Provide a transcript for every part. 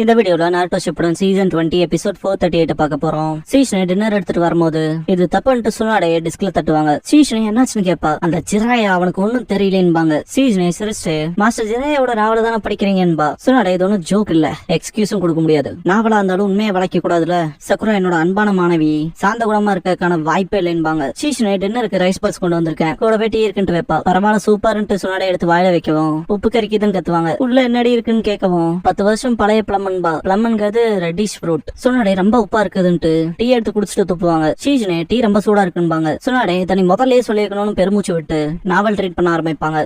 இந்த வீடியோல நாருட்டோ Shippuden season 20 episode 438 பார்க்க போறோம். சீஷனை டின்னர் எடுத்துட்டு வரும்போது இது தப்புன்ட்டு சுனாடைய டிஸ்க்ல தட்டுவாங்க. சீஷனை என்னாச்சுன்னு கேப்பா. அந்த ஜிராயா அவனுக்கு ஒன்னும் தெரியலன்பாங்க. சீஷனை சிரிச்சு மாஸ்டர் ஜிராயோட நாவல தானே படிக்கிறீங்கன்பா. சுனாடா இது ஒன்னும் ஜோக் இல்ல, எக்ஸ்கியூஸும் கொடுக்க முடியாது. நாவலா இருந்தாலும் உண்மையை வளைக்க கூடாதுல. சக்குரா என்னோட அன்பான மாணவி, சாந்த குணமா இருக்கக்கான வாய்ப்பே இல்லைன்பாங்க. சீஷனை டின்னருக்கு ரைஸ் பால்ஸ் கொண்டு வந்திருக்கேன், கூடவே டீ இருக்குன்னு வைப்பா. பரவாயில்ல சூப்பர்ன்ட்டு சுனாடை எடுத்து வாயில வைக்கவும் உப்பு கறிக்குதுன்னு கத்துவாங்க. உள்ள என்னடி இருக்குன்னு கேட்கவும் 10 வருஷம் பழைய பிளமன்ங்கிறது ரெட்டிஷ் ஃப்ரூட். சுனாடே ரொம்ப உப்பா இருக்குதுன்ட்டு டீ எடுத்து குடிச்சிட்டு துப்புவாங்க. சீஜனே டீ ரொம்ப சூடா இருக்குன்பாங்க. சுனாடே தனி முதல்லயே சொல்லிருக்கணும்னு பெருமூச்சு விட்டு நாவல் ட்ரீட் பண்ண ஆரம்பிப்பாங்க.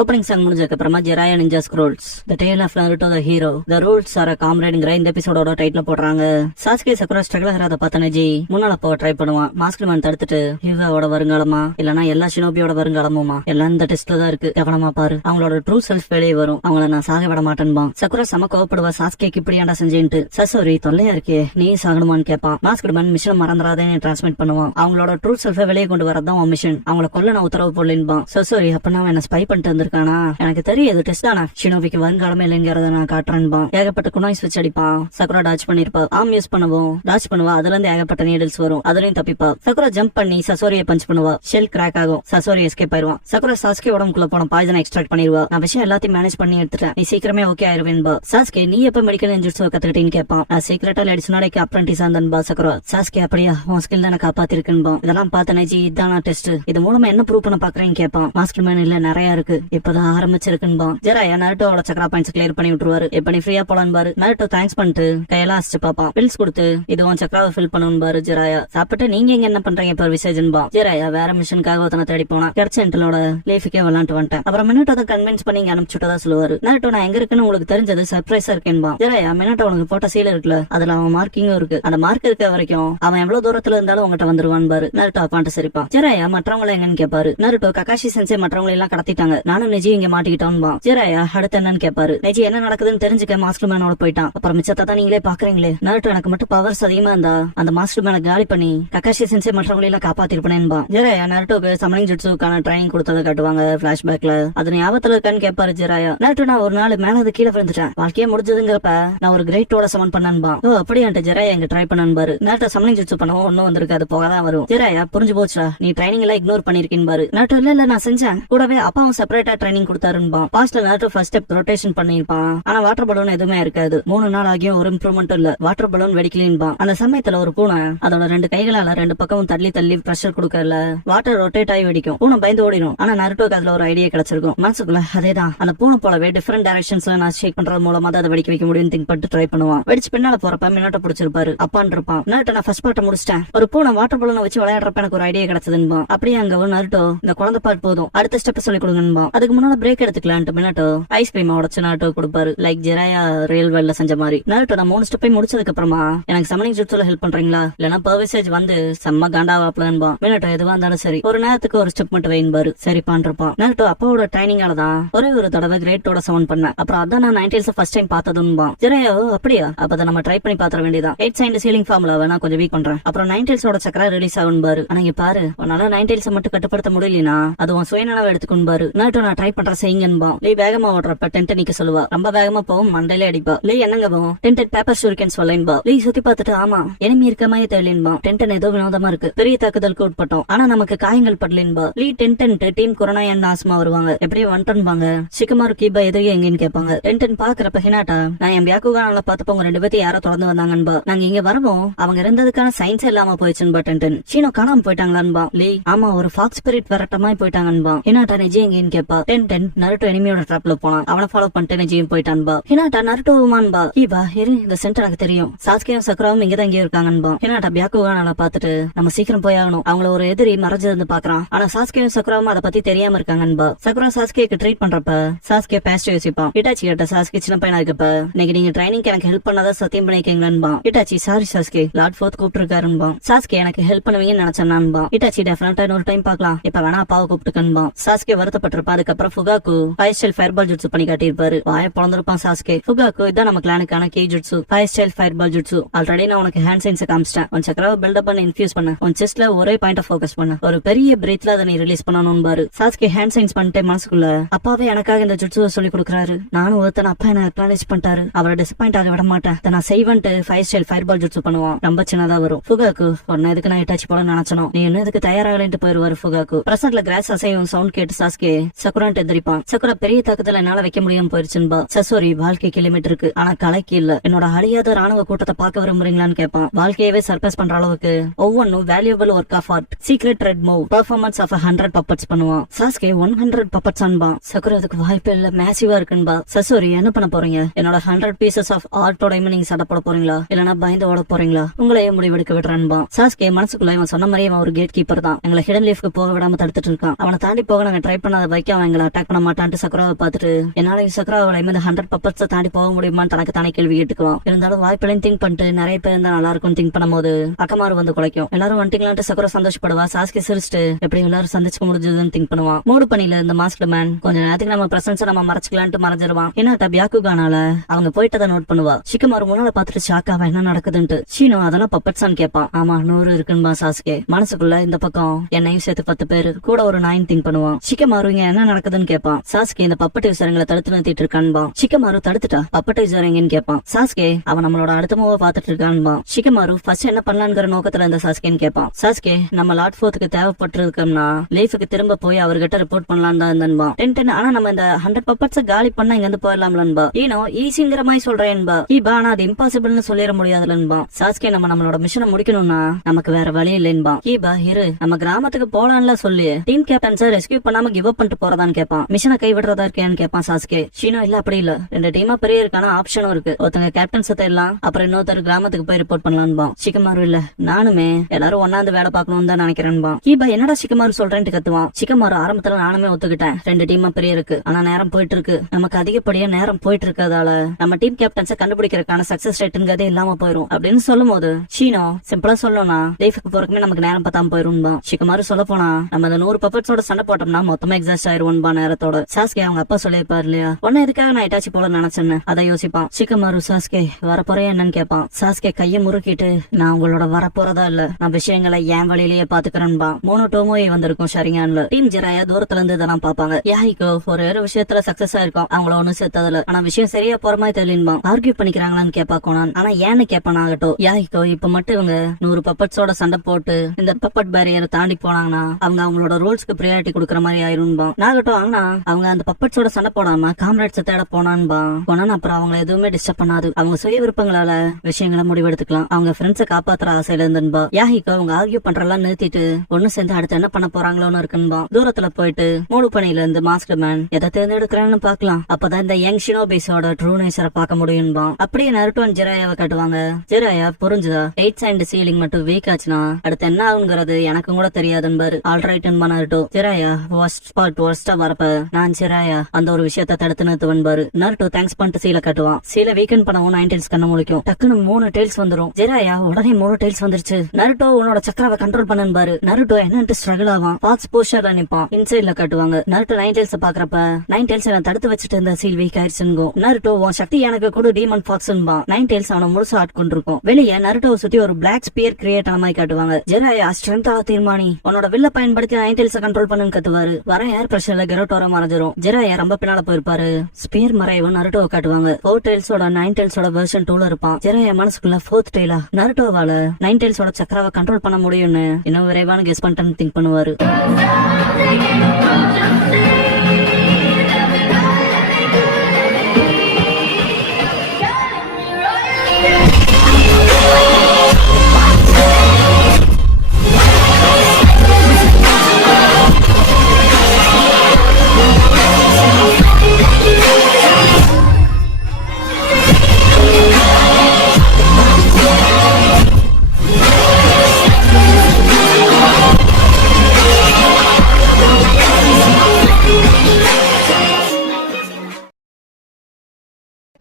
ஓப்பனிங் சாங் முடிஞ்சதுக்கு அப்புறமா Jiraiya ninja scrolls the tale of Naruto the hero the rules are a காம்ரேட்ங்கற இந்த எபிசோடோட டைட்டில் போடுறாங்க. சாஸ்கே சக்குரா ஸ்ட்ரகிள் ஆகிறத பார்த்த நெஜி முன்னால போக ட்ரை பண்ணுவான். மாஸ்டர் மேன் தடுத்துட்டு ஹியூகாவோட வருங்காலமா இல்லனா எல்லா ஷினோபியோட வருங்காலமுமா எல்லாம் இந்த டெஸ்ட்ல தான் இருக்கு, கவனமா பாரு, அவங்களோட ட்ரூ செல்ஃப் வெளியே வரும், அவங்கள நான் சாக விட மாட்டேன்பான். சக்குரா சம கோவப்படுவா சாஸ்கேக்கு இப்படியாண்டா செஞ்சேன்ட்டு. சசோரி தொல்லையா இருக்கே நீ சாகணுமான்னு கேட்பான். மாஸ்டர் மேன் மிஷன் மறந்துடாதேன்னு டிரான்ஸ்மிட் பண்ணுவான். அவங்களோட ட்ரூ செல்ஃபை வெளியே கொண்டு வரதான் உன் மிஷன், அவங்கள கொல்ல நான் உத்தரவு போடலேன்பான். சசோரி அப்பனா என்ன ஸ்பை பண்ணிட்டு வந்திருக்கானா, எனக்கு தெரியாது டெஸ்ட் தானா, ஷினோபிக்கு வருங்காலமே இல்லைங்கிறத நான் காட்டுறேன்பான். ஏகப்பட்ட குனாய்ஸ் வச்சு அடிப்பான். சக்குரா டாச் பண்ணிருப்பா. ஆம் யூஸ் பண்ணுவோம், டாச் பண்ணுவா, அதுல இருந்து ஏகப்பட்ட நீடல்ஸ் வரும், அதுலயும் தப்பிப்பா. சக்குரா ஜம்ப் பண்ணி சசோரியை பஞ்ச் பண்ணுவா. ஷெல் கிராக் ஆகும், சசோரி எஸ்கேப் ஆயிருவான். சக்குரா சாஸ்கே உடம்புக்குள்ள போன பாய்சனை எக்ஸ்ட்ராக்ட் பண்ணிடுவா. நான் விஷயம் எல்லாத்தையும் மேனேஜ் பண்ணி எடுத்துட்டேன், நீ சீக்கிரமே ஓகே ஆயிருவேன்பா. சாஸ்கே நீ எப்ப மெடிக்கல் இன்ஜெக்ஷன் கத்துக்கிட்டேன்னு கேட்பான். நான் சீக்கிரட்டா லேடிஸ்னாடைக்கு அப்ரண்டிஸ் ஆந்தன்பா. சக்குரா சாஸ்கே அப்படியா, உன் ஸ்கில் தான் காப்பாத்திருக்குன்பா. இதெல்லாம் பார்த்த நெஜி இதானா டெஸ்ட், இது மூலமா என்ன ப்ரூவ் பண்ண பாக்குறேன்னு கேட்பான். மாஸ்டர் மேன் இல்ல நிறைய இருக்கு, இப்பதான் ஆரம்பிச்சிருக்குன்பா. ஜெராயா நாருட்டோவோட சக்ரா பாயிண்ட்ஸ் கிளியர் பண்ணி விட்டுருவாரு. எப்ப நீ ஃப்ரீயா போலான்னு பாரு. நாருட்டோ தேங்க்ஸ் பண்ணிட்டு கையெல்லாம் அசிச்சு பாப்பான். பில்ஸ் கொடுத்து இது உன் சக்ராவை ஃபில் பண்ணணும் பாரு. ஜெராயா சாப்பிட்டு நீங்க இங்க என்ன பண்றீங்க இப்ப விசேஜன்பா. ஜெராயா வேற மிஷனுக்காக ஒருத்தனை தேடி போனா. கிடைச்ச என்டலோட லேஃபிக்கே விளாண்டு வந்துட்டேன். அப்புறம் மினட்டோ அதை கன்வின்ஸ் பண்ணி இங்க அனுப்பிச்சுட்டதா சொல்லுவாரு. நாருட்டோ நான் எங்க இருக்குன்னு உங்களுக்கு தெரிஞ்சது சர்ப்ரைஸா இருக்கேன்பா. ஜெராயா மினட்டோ உனக்கு போட்ட சீல இருக்குல்ல, அதுல அவன் மார்க்கிங்கும் இருக்கு, அந்த மார்க் இருக்க வரைக்கும் அவன் எவ்வளவு தூரத்துல இருந்தாலும் உங்ககிட்ட வந்துருவான் பாரு. நாருட்டோ அப்பான்ட்டு சரிப்பா. ஜெராயா மற்றவங்களை எங்கன்னு கேட்பாரு. நாருட்டோ ககாஷி சென்சே மற்றவங்களை எல்லாம் கடத்திட்டாங்க, நானும் நெஜி இங்க மாட்டிக்கிட்டோன்பா. ஜெராயா அடுத்து என்னன்னு கேட்பாரு. நெஜி என்ன நடக்குதுன்னு தெரிஞ்சுக்க மாஸ்டர் மேனோட போயிட்டான். அப்புறம் மிச்சத்தை தான் நீங்களே பாக்குறீங்களே. நாருட்டோ எனக்கு மட்டும் பவர்ஸ் அதிகமா இருந்தா அந்த மாஸ்டர் மேனை காலி பண்ணி ககாஷி சென்சே மற்றவங்களை எல்லாம் காப்பாத்திருப்பேன்பா. ஜெராயா நாருட்டோக்கு சமனிங் ஜுட்ஸுக்கான ட்ரைனிங் கொடுத்ததை காட்டுவாங்க பிளாஷ்பேக்ல. அது ஞாபகத்துல இருக்கான்னு கேட்பாரு ஜெராயா. நாருட்டோ நான் ஒரு நாள் மேல அது கீழே விழுந்துட்டேன், வாழ்க்கையே முடிஞ்சதுங்கிறப்ப நான் ஒரு கிரேட்டோட சமன் பண்ணன்பா. ஓ அப்படியான்ட்டு ஜெராயா எங்க ட்ரை பண்ணாரு. நாருட்டோ சமனிங் ஜுட்ஸு பண்ணவும் ஒன்னும் வந்திருக்கு, அது போகதான் வரும். ஜெராயா புரிஞ்சு போச்சா, நீ ட்ரைனிங் எல்லாம் இக்னோர் பண்ணிருக்கேன் பாரு. நாருட்டோ இல்ல நான் செஞ்சேன், கூடவே அப்பாவும் செப்பரேட்டா ட்ரைனிங் கொடுத்தாருன்பா. பாஸ்ட்ல நாருட்டோ ஃபர்ஸ்ட் ஸ்டெப் ரொட்டேஷன் பண்ணிருப்பான். ஆனா வாட்டர் பலூன் எதுவுமே இருக்காது. 3 நாள் ஆகியும் ஒரு இம்ப்ரூவ்மெண்ட் இல்ல. வாட்டர் பலூன் வெடிக்கலின்பான். அந்த சமயத்துல ஒரு பூனை அதோட 2 கைகளால 2 பக்கமும் தள்ளி பிரஷர் கொடுக்கல வாட்டர் ரொட்டேட் ஆகி வெடிக்கும். பூனை பயந்து ஓடிடும். ஆனா நருட்டோக்கு அதுல ஒரு ஐடியா கிடைச்சிருக்கும். மனசுக்குள்ள அதேதான் அந்த பூனை போலவே டிஃபரெண்ட் டைரக்ஷன்ஸ்ல நான் ஷேக் பண்றது மூலமா அதை வெடிக்க வைக்க முடியும் திங்க் பண்ணிட்டு ட்ரை பண்ணுவான். வெடிச்சு பின்னால போறப்ப மினாட்டோ பிடிச்சிருப்பாரு. அப்பான் இருப்பான். நருட்டோ நான் ஃபர்ஸ்ட் பார்ட்ட முடிச்சிட்டேன், ஒரு பூனை வாட்டர் பலூனை வச்சு விளையாடுறப்ப எனக்கு ஒரு ஐடியா கிடைச்சதுன்பா. அப்படியே அங்க நருட்டோ இந்த குழந்தை பாட்டு போதும், அடுத்த ஸ்டெப் சொல்லி கொடுங்கன்பா. அதுக்கு முன்னால பிரேக் எடுத்துக்கலான்ட்டு மினாட்டோ ஐஸ்கிரீம் உடச்சு நாருட்டோ கொடுப்பாரு. லைக் ஜெராயா ரியல் வேல்ல செஞ்ச மாதிரி. நாருட்டோ நான் 3 ஸ்டெப்பை முடிச்சதுக்கு அப்புறமா எனக்கு சமனிங் ஜுட்ஸுல ஹெல்ப் பண்றீங்களா, இல்லனா பர்விசேஜ் வந்து செம்ம காண்டாவாப்லன்பா. மினாட்டோ எதுவா இருந்தாலும் சரி ஒரு நேரத்துக்கு ஒரு ஸ்டெப் மட்டும் வைன்பாரு. சரி பண்றப்பான். நாருட்டோ அப்பாவோட ட்ரைனிங்கால தான் ஒரே ஒரு தடவை கிரேட்டோட சமன் பண்ணேன், அப்புறம் அதான் நான் 90s ஃபர்ஸ்ட் டைம் பார்த்ததுன்பா. ஜெராயா அப்படியா, அப்ப நம்ம ட்ரை பண்ணி பாத்திர வேண்டியதான். 8 சைண்ட் சீலிங் ஃபார்முலா வேணா கொஞ்சம் வீக் பண்றேன், அப்புறம் 90s சக்கரா ரிலீஸ் ஆகும் பாரு. ஆனா இங்க பாரு, உன்னால 90s மட்டும் கட்டுப்படுத்த முடியலனா அது உன் சுயநலவை எடுத்துக்கொண்டு. நாருட்டோ நான் ட்ரை பண்ற செய்யுங்கன்பா. நீ வேகமா ஓடுறப்ப டென்ட் நிக்க சொல்லுவா. ரொம்ப வேகமா போவும், மண்டையில அடிப்பா. லீ என்னங்க போவோம், டென்ட் பேப்பர் ஷூரிகன் சொல்லேன்பா. லீ சுத்தி பார்த்துட்டு ஆமா எனிமி இருக்க மாதிரி தெரியலேன்பா. டென்டன் ஏதோ வினோதமா இருக்கு, பெரிய தாக்குதலுக்கு உட்பட்டோம், ஆனா நமக்கு காயங்கள் படலேன்பா. லீ டென்டன் டீம் கொரோனா அண்ட் ஆஸ்மா வருவாங்க, எப்படியே வந்துட்டோம்பாங்க. ஷிகமாரு கீபா எதிரியே எங்கன்னு கேட்பாங்க. டென்டன் பாக்குறப்ப ஹினாட்டா நான் என் பியாக்குகான பார்த்தப்ப உங்க 2 பேத்தையும் யாரோ தொடர்ந்து வந்தாங்கன்பா. நாங்க இங்க வரவும் அவங்க இருந்ததுக்கான சயின்ஸ் இல்லாம போயிடுச்சுன்பா. டென்டன் சீனோ காணாம போயிட்டாங்களான்பா. லீ ஆமா ஒரு ஃபாக்ஸ் ஸ்பிரிட் வரட்டமாய் போயிட்டாங்கன்பா. ஹினாட்டா நெஜி எங்கன்னு கேட்பா. டென் நருட்டோ எனிமியோட ட்ராப்ல போனான். அவனை ஃபாலோ பண்ணிட்டு நெஜியும் போயிட்டான்பா. ஹினாட்டா நருட்டோவுமான்பா. ஈபா இரு, இந்த சென்டர் எனக்கு தெரியும். சாஸ்கேயும் சக்குராவும் இங்கதான் இங்கே இருக்காங்கன்பா. ஹினாட்டா பியாக்குவான பார்த்துட்டு நம்ம சீக்கிரம் போய் ஆகணும். அவங்கள ஒரு எதிரி மறைஞ்சிருந்து பாக்குறான். ஆனா சாஸ்கேயும் சக்குராவும் அதை பத்தி தெரியாம இருக்காங்கன்பா. சக்குரா சாஸ்கேக்கு ட்ரீட் பண்றப்ப சாஸ்கே பாஸ்ட் யோசிப்பான். இட்டாச்சி கிட்ட சாஸ்கே சின்ன பையனா இருக்கப்ப இன்னைக்கு நீங்க ட்ரைனிங் எனக்கு ஹெல்ப் பண்ணாதான் சத்தியம் பண்ணிக்கீங்களா. Itachi sorry Sasuke, lord fourth கூப்பிட்டு இருக்காருன்பா. சாஸ்கே எனக்கு ஹெல்ப் பண்ணுவீங்கன்னு நினைச்சேன்பா. இட்டாச்சி டெஃபினட்டா இன்னொரு டைம் பாக்கலாம், இப்ப வேணா அப்பாவை கூப்பிட்டுக்கன்பா. சாஸ்கே வருத்தப்பட்டிருப்பா. அதுக்கப்புறம் Fugaku five style fireball jutsu பண்ணி காட்டியிருப்பாரு. வாய பொழந்திருப்பான் சாஸ்கே. ஃபுகாக்கு இதான் நம்ம கிளானுக்கான key jutsu, five style fireball jutsu. Already நான் உனக்கு ஹேண்ட் சைன்ஸ் காமிச்சிட்டேன். உன் சக்கராவை பில்டப் பண்ணி இன்ஃபியூஸ் பண்ண, உன் செஸ்ட்ல ஒரே பாயிண்ட் ஃபோக்கஸ் பண்ண, ஒரு பெரிய பிரீத்ல அதை நீ ரிலீஸ் பண்ணணும் பாரு. சாஸ்கே ஹேண்ட் சைன்ஸ் பண்ணிட்டு மனசுக்குள்ள அப்பாவே எனக்காக இந்த ஜுட்ஸுவை சொல்லி கொடுக்குறாரு. நானும் ஒருத்தன் அப்பா என்ன அக்னாலேஜ் பண்ணிட்டாரு, அவரை டிசப்பாயிண்ட் ஆக விட மாட்டேன். நான் செய்வன்ட்டு five style fireball jutsu பண்ணுவான். ரொம்ப சின்னதா வரும். ஃபுகாக்கு ஒன்னு எதுக்கு நான் இட்டாச்சி போல நினைச்சனும், நீ என்ன இதுக்கு தயாராகலன்ட்டு போயிருவாரு ஃபுகாக்கு. பிரசன்ட்ல கிராஸ் அசையும் சவுண்ட் கேட்டு சாஸ்கே சக்குரான்ட்டு எதிரிப்பான். சக்குரா பெரிய தாக்கத்துல என்னால வைக்க முடியாம போயிருச்சுன்பா. சசோரி வாழ்க்கை கிலோமீட்டர் இருக்கு, ஆனா கலைக்கு இல்ல. என்னோட அழியாத ராணுவ கூட்டத்தை பார்க்க விரும்புறீங்களான்னு கேட்பான். வாழ்க்கையவே சர்ப்ரைஸ் பண்ற அளவுக்கு ஒவ்வொன்னும் valuable work of art, secret red move, performance of 100 puppets பண்ணுவான். சாஸ்கே 100 பப்பட்ஸ் அன்பா. சக்குரா அதுக்கு வாய்ப்பே இல்ல, மேசிவா இருக்குன்பா. சசோரி என்ன பண்ண போறீங்க, என்னோட 100 பீசஸ் ஆஃப் ஆர்ட்டோட நீங்க சண்டை போட போறீங்களா இல்லனா பயந்து ஓட போறீங்களா, உங்களையே முடிவெடுக்க விடுறான்பா. சாஸ்கே மனசுக்குள்ள இவன் சொன்ன மாதிரியே அவன் ஒரு கேட் கீப்பர் தான், எங்களை ஹிடன் லீஃப்க்கு போக விடாம தடுத்துட்டு இருக்கான். அவனை தாண்டி போக நாங்க ட்ரை பண்ணாத வைக்க அவன் எங்களை அட்டாக் பண்ண மாட்டான்ட்டு சக்குராவை பார்த்துட்டு என்னால சக்குராவோட இந்த 100 பப்பட்ஸ் தாண்டி போக முடியுமான்னு தனக்கு தானே கேள்வி கேட்டுக்குவான். இருந்தாலும் வாய்ப்பிலையும் திங்க் பண்ணிட்டு நிறைய பேர் இருந்தா நல்லா இருக்கும் திங்க் பண்ணும்போது அக்கமாறு வந்து குலைக்கும். எல்லாரும் வந்துட்டீங்களான்ட்டு சக்குரா சந்தோஷப்படுவா. சாஸ்கே சிரிச்சுட்டு எப்படி எல்லாரும் சந்திச்சுக்க முடிஞ்சதுன்னு திங்க் பண்ணுவான். மூடு பண்ணியில இந்த மாஸ்டர் மேன் கொஞ்ச நேரத்துக்கு நம்ம பிரசன்ஸ் நம்ம மறைச்சிக்கலான்ட்டு மறைஞ்சிருவான். ஏன்னா பியாக்குகானால அவங்க போயிட்டதை நோட் பண்ணுவா. சிக்கமாரு முன்னால பாத்துட்டு ஷாக்காவா என்ன நடக்குதுன்ட்டு. சீனோ அதெல்லாம் பப்பட்ஸான்னு கேட்பான். ஆமா 100 இருக்குன்பா சாஸ்கே. மனசுக்குள்ள இந்த பக்கம் என்னையும் சேர்த்து 10 பேரு கூட ஒரு 9 திங்க் பண்ணுவான். சிக்கமாரு இங்க என்ன நடக்குதுன்னு கேட்பான். சாஸ்கே இந்த பப்பட்டு விசாரங்களை தடுத்து நிறுத்திட்டு இருக்கான்பா. சிக்கமாரு தடுத்துட்டா பப்பட்டு விசாரங்கன்னு கேட்பான். சாஸ்கே அவன் நம்மளோட அடுத்த மூவ பாத்துட்டு இருக்கான்பா. சிக்கமாரு ஃபர்ஸ்ட் என்ன பண்ணலாங்கிற நோக்கத்துல இந்த சாஸ்கேன்னு கேட்பான். சாஸ்கே நம்ம லார்ட் ஃபோர்த்துக்கு தேவைப்பட்டிருக்கோம்னா லைஃபுக்கு திரும்ப போய் அவர்கிட்ட ரிப்போர்ட் பண்ணலாம் தான் இருந்தன்பா. 10 ஆனா நம்ம இந்த 100 பப்பட்ஸ் காலி பண்ண இங்க இருந்து போயிடலாம்லன்பா. ஈனோ ஈஸிங்கிற மாதிரி சொல்றேன்பா. ஈபா ஆனா அது இம்பாசிபிள்னு சொல்லிட முடியாதுலன்பா. சாஸ்கே நம்மளோட மிஷனை முடிக்கணும்னா நமக்கு வேற வழி இல்லைன்பா. ஈபா இரு, நம்ம கிராமத்துக்கு போலான்ல சொல்லி டீம் கேப்டன்ஸை ரெஸ்கியூ பண்ணாம கிவ் அப் பண்ணிட்டு போறதான்னு கேட்பான். மிஷனை கைவிடுறதா இருக்கேன்னு கேட்பான் சாஸ்கே. ஷீனோ இல்ல அப்படி இல்ல, 2 டீமா பெரிய இருக்கான ஆப்ஷனும் இருக்கு. ஒருத்தங்க கேப்டன்ஸ் தேடலாம், அப்புறம் இன்னொருத்தர் கிராமத்துக்கு போய் ரிப்போர்ட் பண்ணலான்பா. சிக்கமாரு இல்ல நானுமே எல்லாரும் ஒன்னாந்து வேலை பார்க்கணும்னு தான் நினைக்கிறேன்பா. ஈபா என்னடா சிக்கமாரு சொல்றேன்ட்டு கத்துவான். சிக்கமாரு ஆரம்பத்துல நானுமே ஒத்துக்கிட்டேன், 2 டீமா பெரிய இருக்கு, ஆனா நேரம் போயிட்டு இருக்கு. நமக்கு அதிகப்படியா நேரம் போயிட்டு இருக்கதால நம்ம டீம் கேப்டன்ஸை கண்டுபிடிக்கிறதுக்கான சக்சஸ் ரேட்டுங்கிறதே இல்லாம போயிரும் அப்படின்னு சொல்லும் போது ஷீனோ சிம்பிளா சொல்லணும்னா லைஃபுக்கு போறதுக்குமே நமக்கு நேரம் பத்தாம போயிரும்பா. சிக்கமாரு சொல்ல போனா நம்ம அந்த 100 பப்பட்ஸோட சண்டை போட்டோம்னா மொத்தமா எக்ஸாஸ்ட் ஆயிருவோம்பா நேரத்தோட. சாஸ்கே அவங்க அப்பா சொல்லியிருப்பாரு இல்லையா, உன்ன எதுக்காக நான் இட்டாச்சி போல நினைச்சேன்னு அதை யோசிப்பான். சிக்கமாரு சாஸ்கே வரப்போறே என்னன்னு கேட்பான். சாஸ்கே கைய முறுக்கிட்டு நான் உங்களோட வரப்போறதா இல்ல, நான் விஷயங்களை என் வழியிலேயே பாத்துக்கிறேன்பா. 3 டோமோய் வந்திருக்கும் ஷரிங்கான்ல. டீம் ஜெராயா தூரத்துல இருந்து இதெல்லாம் பாப்பாங்க. யாஹிக்கோ ஒரு விஷயத்துல சக்சஸ் ஆயிருக்கும், அவங்கள ஒண்ணு சேர்த்ததுல. ஆனா விஷயம் சரியா போற மாதிரி தெரியலன்பா. ஆர்கியூ பண்ணிக்கிறாங்களான்னு கேப்பா கோனான். ஆனா ஏன்னு கேப்பான் ஆகட்டும். யாஹிக்கோ இப்ப மட்டும் இவங்க 100 பப்பட்ஸோட சண்டை போட்டு இந்த பப்பட் பேரியரை தாண்டி போனாங்கன்னா அவங்க அவங்களோட ரோல்ஸ்க்கு பிரியாரிட்டி கொடுக்கற மாதிரி ஆயிரும்பா. நாகட்டும் ஆனா அவங்க அந்த பப்பட்ஸோட சண்டை போடாம காம்ரேட்ஸை தேட போனான்பா. கோனான் அப்புறம் அவங்க எதுவுமே டிஸ்டர்ப் பண்ணாது, அவங்க சுய விருப்பங்களால விஷயங்களை முடிவெடுத்துக்கலாம். அவங்க ஃப்ரெண்ட்ஸை காப்பாத்துற ஆசையில இருந்தன்பா. யாஹிக்கோ அவங்க ஆர்கியூ பண்றதெல்லாம் நிறுத்திட்டு ஒண்ணு சேர்ந்து அடுத்து என்ன பண்ண போறாங்களோன்னு இருக்குன்பா. தூரத்துல போயிட்டு மூடு பணியில இருந்து மாஸ்டர் மேன் எதை தேர்ந்தெடுக்கிறான்னு பாக்கலாம், அப்பதான் இந்த யங் ஷினோபிஸோட ட்ரூ நேச்சரை பார்க்க முடியும்பா. அப்படியே நருட்டோ ஜெராயாவை காட்டுவாங்க. ஜெராயா புரிஞ்சுதா 8 அண்ட் சீலிங் மட்டும் வீக் ஆச்சுன்னா அடுத்து என்ன ஆகுங்கிறது எனக்கும் கூட தெரியாதுன்பாரு. Alright Naruto. ஜெராயா வர்ஸ்டா வரப்ப நான் ஜெராயா அந்த ஒரு விஷயத்த தடுத்து நிறுத்துவன்பாரு. நருட்டோ தேங்க்ஸ் பண்ணிட்டு சீலை காட்டுவான். சீலை வீக்கெண்ட் பண்ணவும் 9 டெய்ல்ஸ் கண்ண முழிக்கும். டக்குன்னு 3 டெய்ல்ஸ் வந்துரும். ஜெராயா உடனே 3 டெய்ல்ஸ் வந்துருச்சு. நருட்டோ உன்னோட சக்கராவை கண்ட்ரோல் பண்ணுன்பாரு. நருட்டோ என்னன்ட்டு ஸ்ட்ரகிள் ஆவான். பாக்ஸ் போஸ்டர்ல நிப்பான். இன்சைட்ல காட்டுவாங்க. நருட்டோ 9 டெய்ல்ஸ் பாக்குறப்ப 9 டெய்ல்ஸ் என்ன தடுத்து வச்சுட்டு இருந்த சீல் வீக் ஆயிடுச்சுங்கோ. நருட்டோ உன் சக்தி எனக்கு கூட டீமன் ஃபாக்ஸ்ன்பா. 9 டெய்ல்ஸ் அவனை முழுசா ஆட்கொண்டிருக்கும். வெளியே நருட்டோவை சுத்தி ஒரு பிளாக் ஸ்பியர் கிரியேட் ஆன மாதிரி காட்டுவாங்க. ஜெராயா ஸ்ட்ரென்த்தால தீர்மானி உன்னோட வில்ல பயன்படுத்தி 9 டெய்ல்ஸை கண்ட்ரோல் பண்ணுன்னு கத்துவாரு. வர ஏர் பிரஷர்ல கெரோட்டோர மறைஞ்சிரும். ஜெராயா ரொம்ப பின்னால போயிருப்பாரு. ஸ்பியர் மறைவு நருட்டோவை காட்டுவாங்க. 4 டெய்ல்ஸோட 9 டெய்ல்ஸோட வெர்ஷன் 2ல இருப்பான். ஜெராயா மனசுக்குள்ள 4th டெய்லா நருட்டோவால 9 டெய்ல்ஸோட சக்கராவை கண்ட்ரோல் பண்ண முடியும்னு இன்னும் விரைவான கெஸ் பண்ணிட்டு திங்க் பண்ணுவாரு.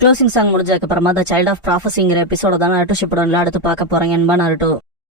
க்ளோசிங் சாங் முடிஞ்சதுக்கு அப்புறமா த சைல்ட் ஆஃப் ப்ராஃபஸிங்கிற எபிசோட தான் நருட்டோ ஷிப்புடன்ல அடுத்து பார்க்க போறாங்க என்பா நருட்டோ.